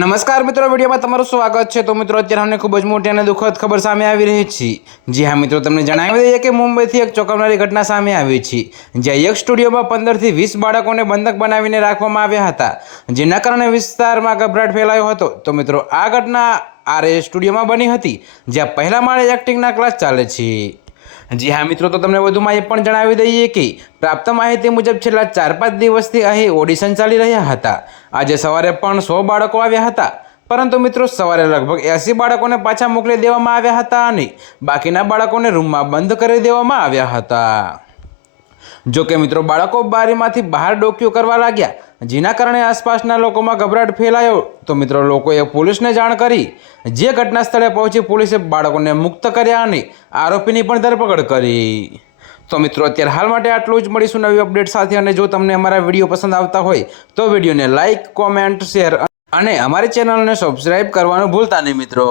નમસ્કાર મિત્રો, વિડીયોમાં તમારું સ્વાગત છે। તો મિત્રો, અત્યારે અમને ખૂબ જ મોટી અને દુઃખદ ખબર સામે આવી રહી છે। જી હા મિત્રો, તમને જણાવી દઈએ કે મુંબઈથી એક ચોંકાવનારી ઘટના સામે આવી છે, જ્યાં એક સ્ટુડિયોમાં 15 થી 20 બાળકોને બંધક બનાવીને રાખવામાં આવ્યા હતા, જેના કારણે વિસ્તારમાં ગભરાટ ફેલાયો હતો। તો મિત્રો, આ ઘટના આરએ સ્ટુડિયોમાં બની હતી, જ્યાં પહેલા માળે એક્ટિંગના ક્લાસ ચાલે છે। જી હા મિત્રો, તો તમને વધુમાં એ પણ જણાવી દઈએ કે પ્રાપ્ત માહિતી મુજબ છેલ્લા 4-5 દિવસથી અહીં ઓડિશન ચાલી રહ્યા હતા। આજે સવારે પણ 100 બાળકો આવ્યા હતા, પરંતુ મિત્રો સવારે લગભગ 80 બાળકોને પાછા મોકલી દેવામાં આવ્યા હતા અને બાકીના બાળકોને રૂમમાં બંધ કરી દેવામાં આવ્યા હતા। જો કે મિત્રો, બાળકો બારીમાંથી બહાર ડોકિયું કરવા લાગ્યા, જેના કારણે આસપાસના લોકોમાં ગભરાટ ફેલાયો। તો મિત્રો, લોકોએ પોલીસને જાણ કરી, જે ઘટના સ્થળે પહોંચી પોલીસે બાળકોને મુક્ત કર્યા અને આરોપીની પણ ધરપકડ કરી। તો મિત્રો, અત્યારે હાલ માટે આટલું જ। મળીશું નવી અપડેટ સાથે, અને જો તમને અમારા વિડીયો પસંદ આવતા હોય તો વિડીયોને લાઇક, કોમેન્ટ, શેર અને અમારી ચેનલને સબસ્ક્રાઈબ કરવાનું ભૂલતા નહીં મિત્રો।